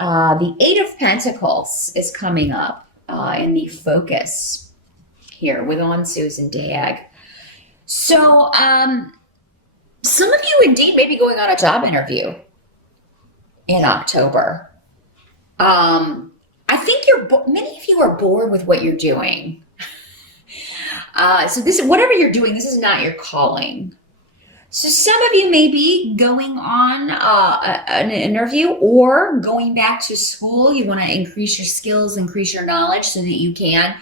The Eight of Pentacles is coming up in the focus here with on Susan Dag. So, some of you indeed may be going on a job interview in October. I think many of you are bored with what you're doing. So this, whatever you're doing, this is not your calling. So some of you may be going on an interview or going back to school. You want to increase your skills, increase your knowledge so that you can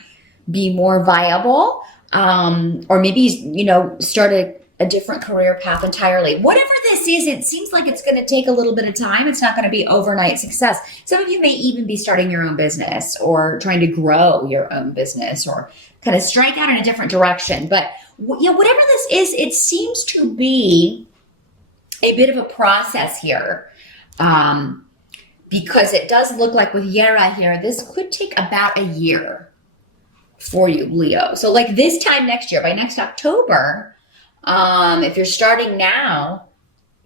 be more viable. Or maybe, start a different career path entirely. Whatever this is, it seems like it's going to take a little bit of time. It's not going to be overnight success. Some of you may even be starting your own business or trying to grow your own business or kind of strike out in a different direction. But whatever this is, it seems to be a bit of a process here. Because it does look like with Yera here, this could take about a year for you, Leo. So like this time next year, by next October, if you're starting now,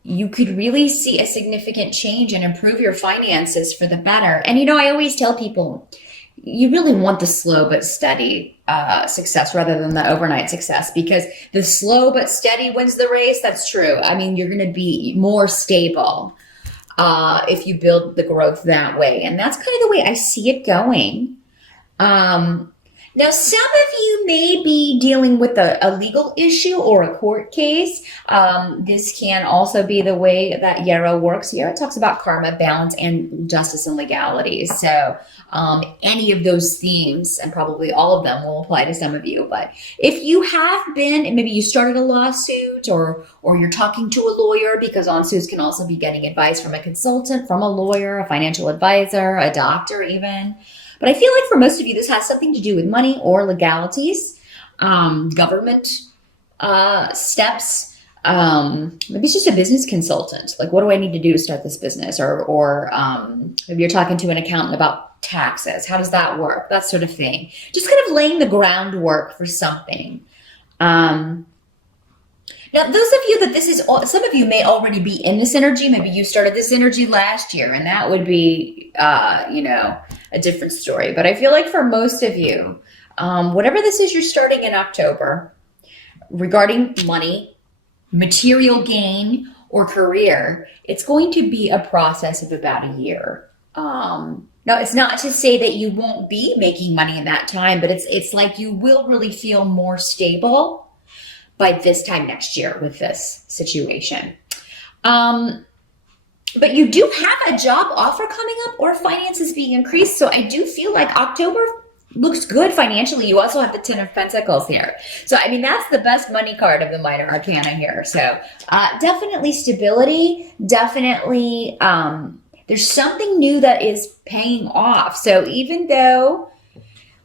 you could really see a significant change and improve your finances for the better. And, I always tell people, you really want the slow but steady success rather than the overnight success, because the slow but steady wins the race. That's true. I mean, you're going to be more stable if you build the growth that way. And that's kind of the way I see it going. Now, some of you may be dealing with a legal issue or a court case. This can also be the way that Yera works. Yera talks about karma, balance, and justice and legality. So any of those themes, and probably all of them, will apply to some of you. But if you have been, and maybe you started a lawsuit or you're talking to a lawyer, because on-suits can also be getting advice from a consultant, from a lawyer, a financial advisor, a doctor even. But I feel like for most of you, this has something to do with money or legalities, government steps. Maybe it's just a business consultant. Like, what do I need to do to start this business? Or maybe you're talking to an accountant about taxes. How does that work? That sort of thing. Just kind of laying the groundwork for something. Now, those of you that this is, some of you may already be in this energy. Maybe you started this energy last year, and that would be, a different story. But I feel like for most of you, whatever this is you're starting in October, regarding money, material gain, or career, it's going to be a process of about a year. Now, it's not to say that you won't be making money in that time, but it's like you will really feel more stable by this time next year with this situation. But you do have a job offer coming up or finances being increased. So I do feel like October looks good financially. You also have the Ten of Pentacles here. So, I mean, that's the best money card of the Minor Arcana here. So definitely stability, definitely there's something new that is paying off. So even though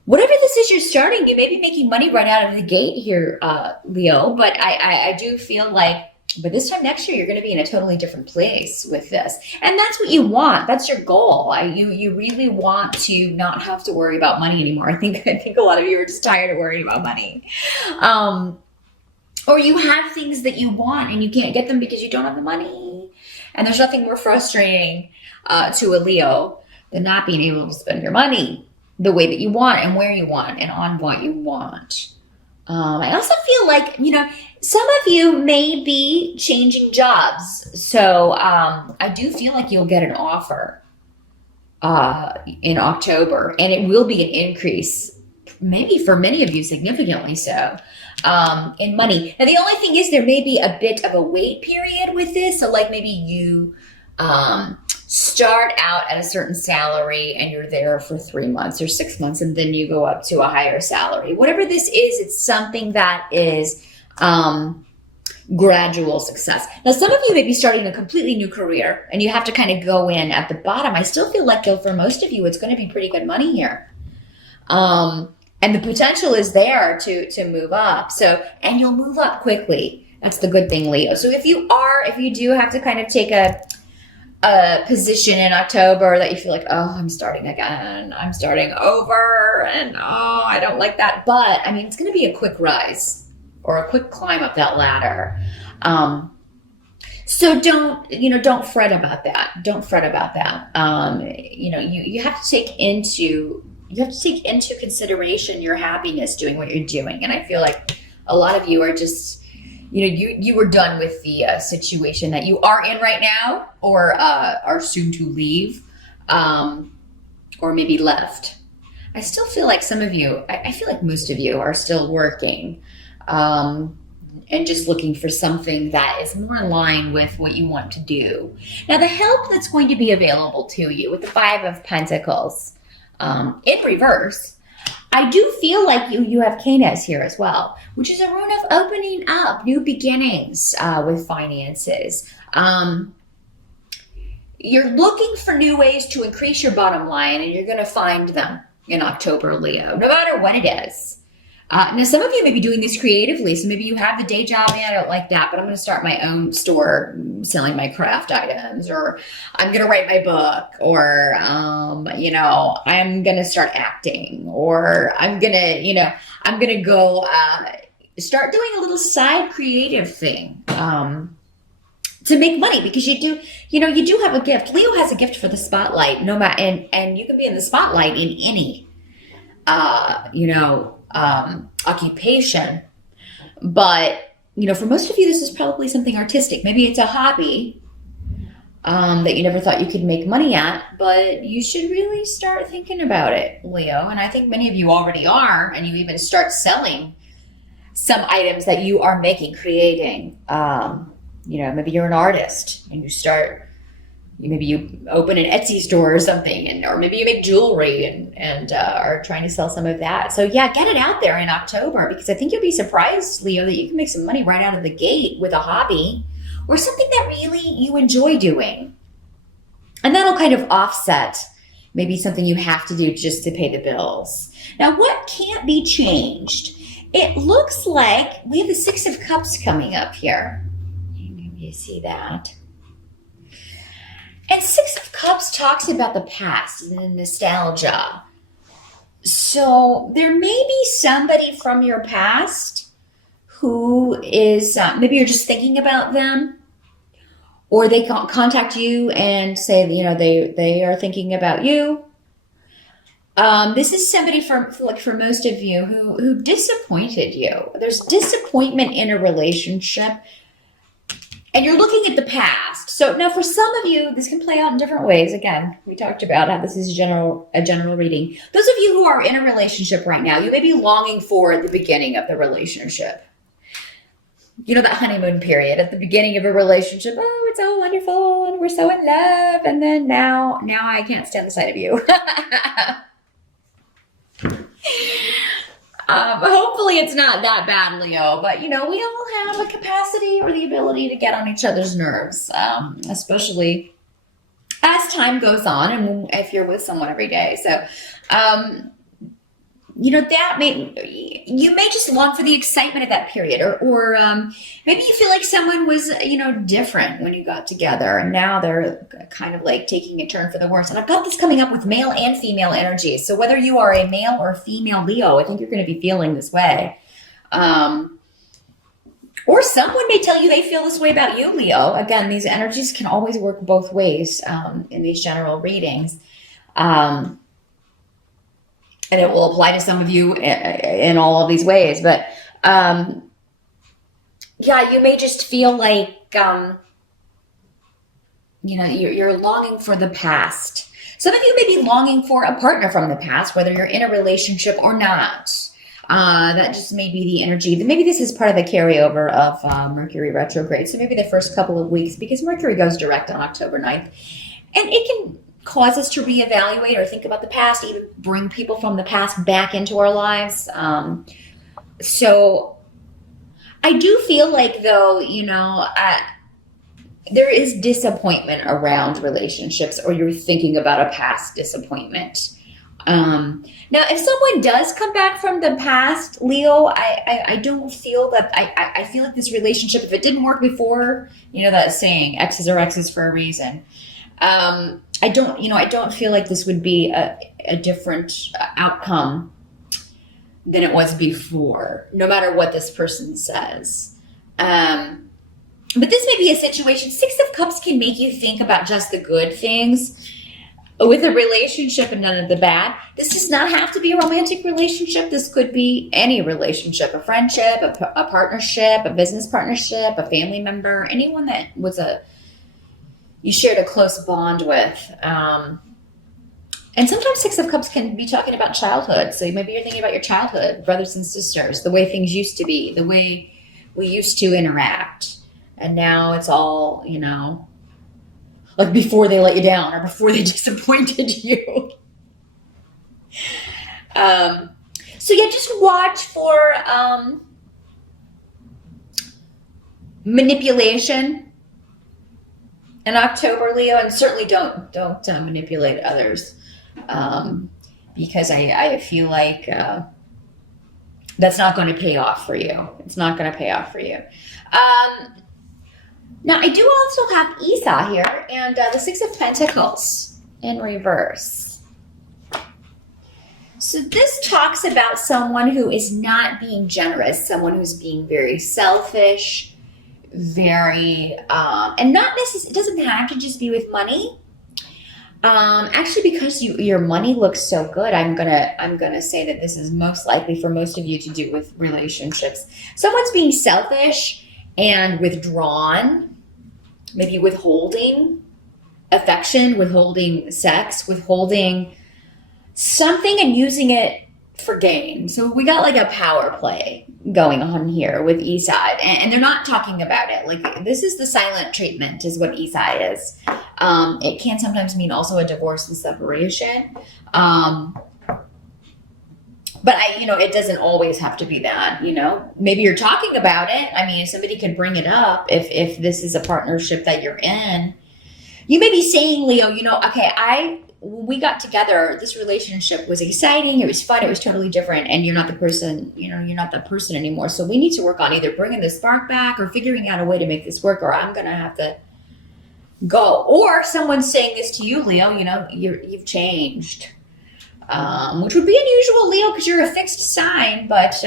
whatever this is you're starting, you may be making money right out of the gate here, Leo, but I do feel like by this time next year, you're going to be in a totally different place with this. And that's what you want. That's your goal. You really want to not have to worry about money anymore. I think a lot of you are just tired of worrying about money. Or you have things that you want and you can't get them because you don't have the money. And there's nothing more frustrating to a Leo than not being able to spend your money the way that you want and where you want and on what you want. I also feel like, some of you may be changing jobs. So I do feel like you'll get an offer in October, and it will be an increase, maybe for many of you significantly so, in money. Now, the only thing is there may be a bit of a wait period with this. So like maybe you start out at a certain salary and you're there for 3 months or 6 months, and then you go up to a higher salary. Whatever this is, it's something that is gradual success. Now, some of you may be starting a completely new career and you have to kind of go in at the bottom. I still feel like, though, for most of you, it's going to be pretty good money here. And the potential is there to move up. So, and you'll move up quickly. That's the good thing, Leo. So if you do have to kind of take a position in October that you feel like, oh, I'm starting again, I'm starting over, and oh, I don't like that. But I mean, it's going to be a quick rise or a quick climb up that ladder. So don't fret about that. Don't fret about that. You have to take into consideration your happiness doing what you're doing. And I feel like a lot of you are just, you were done with the situation that you are in right now, or are soon to leave, or maybe left. I still feel like some of you, I feel like most of you are still working, and just looking for something that is more in line with what you want to do. Now, the help that's going to be available to you with the Five of Pentacles in reverse, I do feel like you have Canes here as well, which is a rune of opening up, new beginnings with finances. You're looking for new ways to increase your bottom line, and you're going to find them in October, Leo, no matter what it is. Now, some of you may be doing this creatively, so maybe you have the day job, and I don't like that, but I'm going to start my own store selling my craft items, or I'm going to write my book, or, I'm going to start acting, or I'm going to go start doing a little side creative thing to make money, because you do have a gift. Leo has a gift for the spotlight, no matter, and you can be in the spotlight in any, occupation. But, for most of you, this is probably something artistic. Maybe it's a hobby that you never thought you could make money at, but you should really start thinking about it, Leo. And I think many of you already are, and you even start selling some items that you are making, creating. Maybe you're an artist and maybe you open an Etsy store or something, or maybe you make jewelry and are trying to sell some of that. So yeah, get it out there in October, because I think you'll be surprised, Leo, that you can make some money right out of the gate with a hobby or something that really you enjoy doing. And that'll kind of offset maybe something you have to do just to pay the bills. Now, what can't be changed? It looks like we have the Six of Cups coming up here. Maybe you see that. And Six of Cups talks about the past and the nostalgia. So there may be somebody from your past who is, maybe you're just thinking about them, or they contact you and say, they are thinking about you. This is somebody for most of you who disappointed you. There's disappointment in a relationship, and you're looking at the past. So now for some of you, this can play out in different ways. Again, we talked about how this is a general reading. Those of you who are in a relationship right now, you may be longing for the beginning of the relationship. That honeymoon period at the beginning of a relationship. Oh, it's all wonderful and we're so in love. And then now I can't stand the sight of you. Hopefully it's not that bad, Leo, but we all have a capacity or the ability to get on each other's nerves, especially as time goes on and if you're with someone every day. So, you may just long for the excitement of that period, or maybe you feel like someone was, different when you got together, and now they're kind of like taking a turn for the worse. And I've got this coming up with male and female energies. So whether you are a male or female Leo, I think you're going to be feeling this way. Or someone may tell you they feel this way about you, Leo. Again, these energies can always work both ways in these general readings. And it will apply to some of you in all of these ways. But you may just feel like, you're longing for the past. Some of you may be longing for a partner from the past, whether you're in a relationship or not. That just may be the energy. Maybe this is part of the carryover of Mercury retrograde. So maybe the first couple of weeks, because Mercury goes direct on October 9th. And it can cause us to reevaluate or think about the past, even bring people from the past back into our lives. So I do feel like, though, there is disappointment around relationships, or you're thinking about a past disappointment. Now, if someone does come back from the past, Leo, I don't feel that, I feel like this relationship, if it didn't work before, that saying, X's are X's for a reason. I don't feel like this would be a different outcome than it was before, no matter what this person says. But this may be a situation. Six of Cups can make you think about just the good things with a relationship and none of the bad. This does not have to be a romantic relationship. This could be any relationship, a friendship, a partnership, a business partnership, a family member, anyone that was you shared a close bond with. And sometimes Six of Cups can be talking about childhood. So maybe you're thinking about your childhood, brothers and sisters, the way things used to be, the way we used to interact. And now it's all, like before they let you down or before they disappointed you. So yeah, just watch for manipulation in October, Leo, and certainly don't manipulate others, because I feel like that's not going to pay off for you. It's not going to pay off for you. Now, I do also have Esau here, and the Six of Pentacles in reverse. So this talks about someone who is not being generous, someone who's being very selfish, very, and not necessarily, it doesn't have to just be with money. Actually, because your money looks so good, I'm gonna say that this is most likely for most of you to do with relationships. Someone's being selfish and withdrawn, maybe withholding affection, withholding sex, withholding something and using it for gain. So we got like a power play going on here with Esau, and they're not talking about it. Like, this is the silent treatment is what Esau is. It can sometimes mean also a divorce and separation. But it doesn't always have to be that, maybe you're talking about it. I mean, if somebody could bring it up, if this is a partnership that you're in, you may be saying, Leo, okay, when we got together, this relationship was exciting. It was fun. It was totally different. And you're not the person, you're not that person anymore. So we need to work on either bringing the spark back or figuring out a way to make this work, or I'm going to have to go. Or someone's saying this to you, Leo, you've changed. Which would be unusual, Leo, because you're a fixed sign. But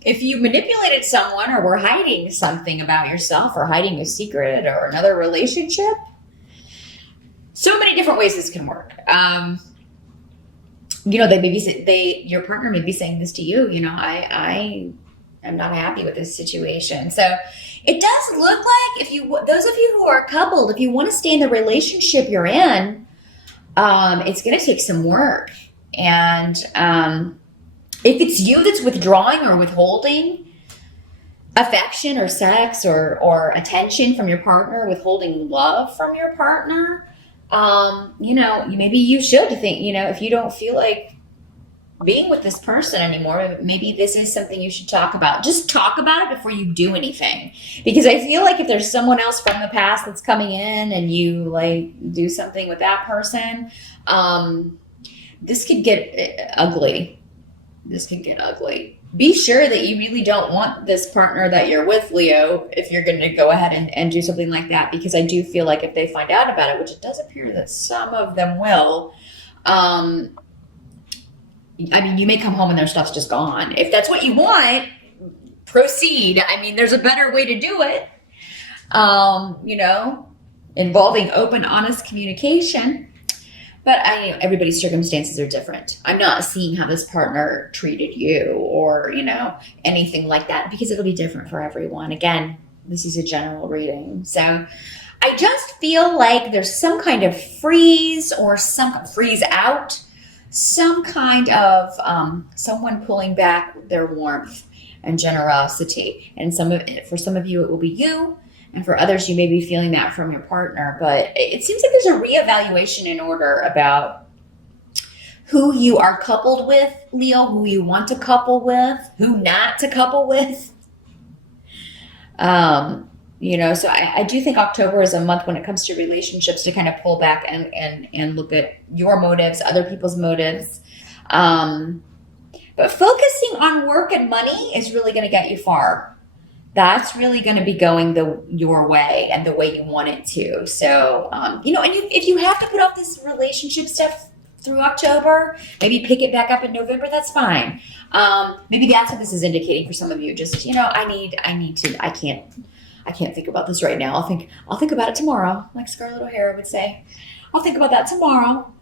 if you manipulated someone or were hiding something about yourself or hiding a secret or another relationship, so many different ways this can work. Your partner may be saying this to you. I am not happy with this situation. So it does look like those of you who are coupled, if you want to stay in the relationship you're in, it's going to take some work. And if it's you that's withdrawing or withholding affection or sex or attention from your partner, withholding love from your partner, maybe you should think, if you don't feel like being with this person anymore, maybe this is something you should talk about. Just talk about it before you do anything. Because I feel like if there's someone else from the past that's coming in and you do something with that person, this could get ugly. This can get ugly. Be sure that you really don't want this partner that you're with, Leo, if you're going to go ahead and do something like that, because I do feel like if they find out about it, which it does appear that some of them will, you may come home and their stuff's just gone. If that's what you want, proceed. There's a better way to do it, involving open, honest communication. But everybody's circumstances are different. I'm not seeing how this partner treated you or, anything like that, because it'll be different for everyone. Again, this is a general reading. So I just feel like there's some kind of freeze or some freeze out, some kind of someone pulling back their warmth and generosity. And for some of you, it will be you. And for others, you may be feeling that from your partner. But it seems like there's a reevaluation in order about who you are coupled with, Leo, who you want to couple with, who not to couple with. So I do think October is a month when it comes to relationships to kind of pull back and look at your motives, other people's motives. But focusing on work and money is really going to get you far. That's really going to be going your way and the way you want it to. So, and if you have to put off this relationship stuff through October, maybe pick it back up in November, that's fine. Maybe that's what this is indicating for some of you. Just, I I can't think about this right now. I'll think about it tomorrow, like Scarlett O'Hara would say. I'll think about that tomorrow.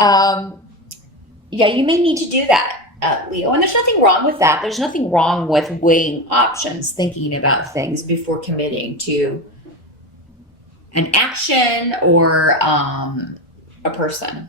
Yeah, you may need to do that, Leo. And there's nothing wrong with that. There's nothing wrong with weighing options, thinking about things before committing to an action or a person.